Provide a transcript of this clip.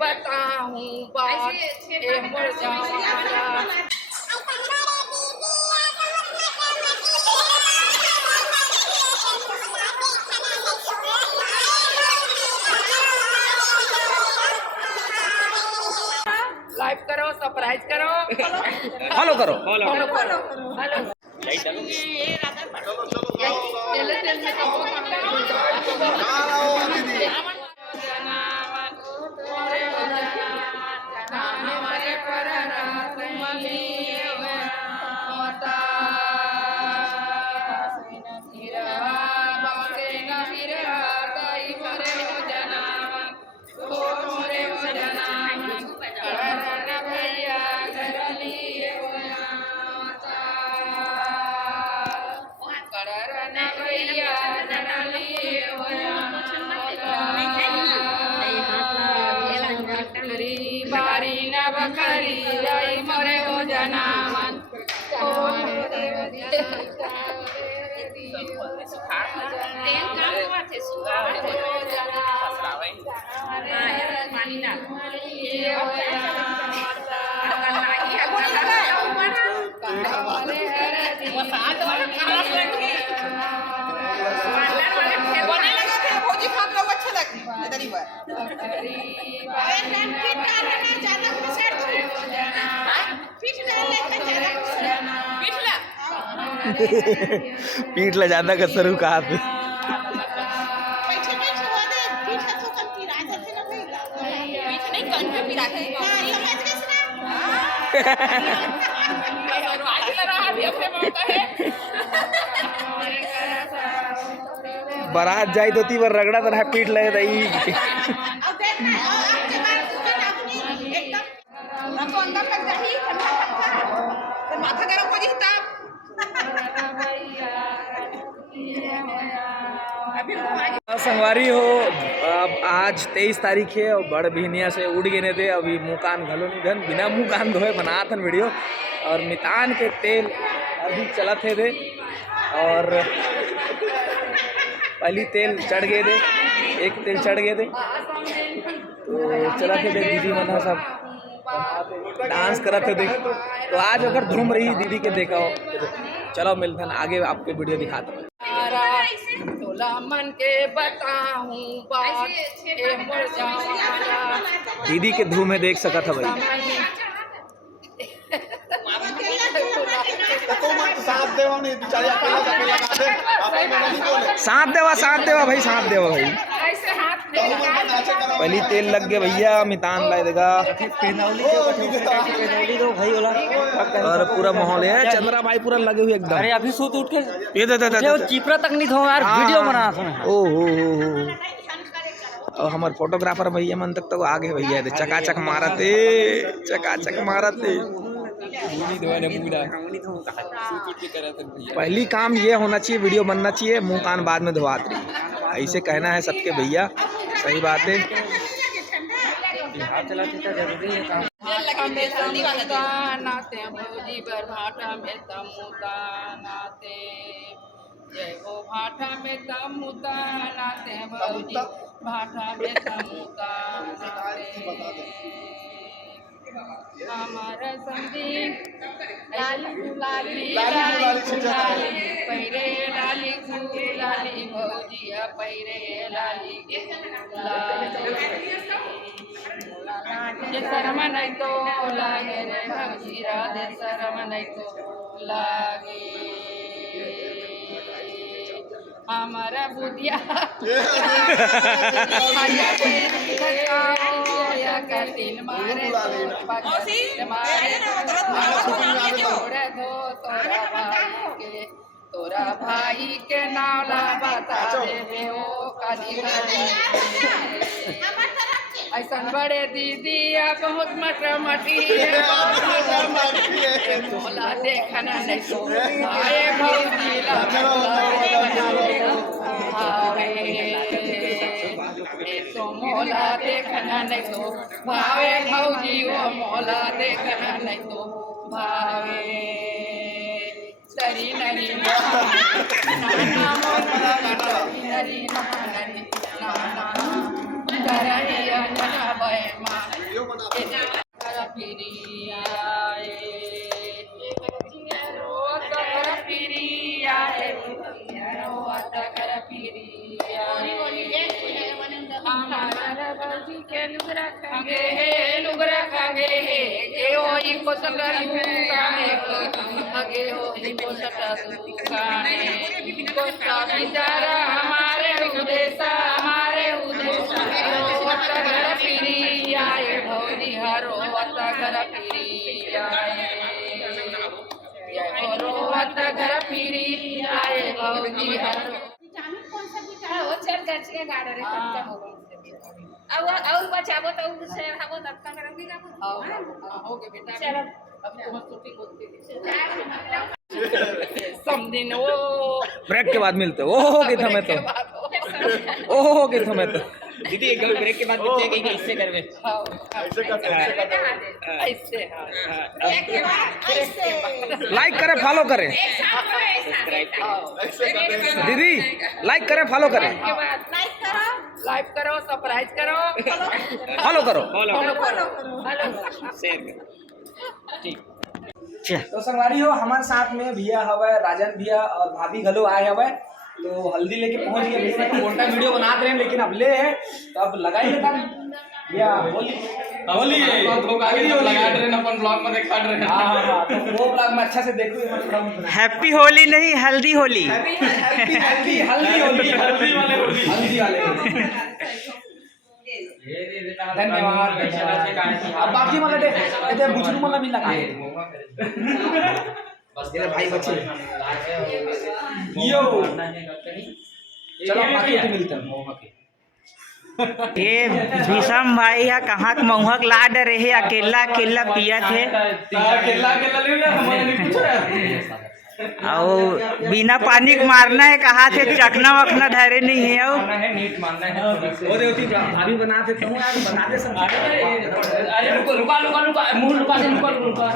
बताऊं बात ए मोर जमाना। लाइक करो, सब्सक्राइब करो, फॉलो करो, फॉलो करो, हेलो बारी न बकरी आई मोरे हो जनावन पीठ ला ज्यादा कसर कहा पे बारात जाई तो ती बार रगड़ा तर पीठ लगे तई संगवारी हो। अब आज 23 तारीख है और बड़ बिहनिया से उड़ गए थे। अभी मुँह कान घलो नहीं धन बिना मुँह कान धोए बनाथन वीडियो और मितान के तेल अभी चलत थे और पहली तेल चढ़ गए थे, एक तेल चढ़ गए थे तो चला थे दीदी मना सब डांस करते थे। तो आज अगर धूम रही दीदी के देखा हो, चलो मिलते हैं आगे आपके वीडियो दिखाता हूँ। तोला मन के बताऊं बात ए मोर जमाना। दीदी के धूम में देख सका था भाई। साथ देवा भाई, साथ देवा भाई। पहली तेल लग गया भैया, मितान ला देगा और पूरा माहौल है। चंद्रा भाई पूरा लगे हुए एकदम। अरे अभी सूत उठ के ये दे चिपरा तक नहीं धो यार, वीडियो बना रहा ओ और हमारे फोटोग्राफर भैया मन तक तो आगे भैया थे, चकाचक मारते, चकाचक मारते। पहली काम ये होना चाहिए, वीडियो बनना चाहिए, मुंह कान बाद में धोआत रही, ऐसे कहना है सबके भैया। सही बात है। जय हो भाठा में तमुता नाते भौजी, भाठा में तमुता हमारा संदीप लाली गुलाली पैरे लाली गुलाली भौजिया पैरे लाली शर्म नहीं तो लागे रे भौजी राधे शर्म नहीं तो लागे हमारा बुधिया कटिन मारे तोरा भाई के नाला बता दे ओ काली ऐसा बड़े दीदी बहुत मटमटी मोला देखना नहीं तो आए भौजी तो मोला देखना नहीं तो भावे भौजी वो मोला देखना नहीं तो भावे सरी नरी नाना नरी नाना करहिया ना बय मा घर फिरी आए रोत घर फिरी आए रोत घर फिरी आए हमारा बाजी के लुगरा खागे हे लुगरा खागे हे जे होई को सकलू काने आगे होई को सकलू काने को बेचारा हमारे उदेसा रोत घर फिरी आए भौजी रोत घर फिरी आए रोत घर फिरी आए भौजी वो चल गच के गाड़ा रे कच्चा हो गई और बचाबो तो से हबो तब का करेंगे का हो गए बेटा चलो अब तुम छुट्टी होती समझिन वो ब्रेक के बाद मिलते ओहो के था मैं तो ओहो के था मैं तो दीदी एक ब्रेक के बाद बच्चे कहीं इससे करवे ऐसे लाइक करे फॉलो करे दीदी लाइक करे फॉलो करे लाइक करो सरप्राइज करो फॉलो करो शेयर करो ठीक तो संगवारी हो हमारे साथ में भैया हवे राजन भैया और भाभी घलो आए हवे तो हल्दी लेके पहुंच गए भैया तो मोटा वीडियो बना रहे हैं लेकिन अब ले है तो अब लगाई लेता भैया होली होली लगा रहे हैं अपन ब्लॉग में दिखा रहे हैं हाँ तो वो ब्लॉग में अच्छा से देखो हैप्पी होली नहीं हल्दी होली हल्दी होली हल्दी वाले होली हल्दी वाले धन्यवाद अब बाकी मतलब दे बुजुर्ग मतलब भी लगाए तेरे भाई बच्चे यो चलो बाकी तो मिलते हैं ये भीषम भाई है कहाँ के महुआ ला डरे है अकेला अकेला पिया थे अकेला अकेला ले ना हमारे नहीं पूछ रहा और बिना पानी के मारना है कहा थे चखना वखना धरे नहीं है और नीट मानना है वो देवती भाभी बना देता हूँ यार बना दे सब अरे रुको रुका मुंह रुका से रुका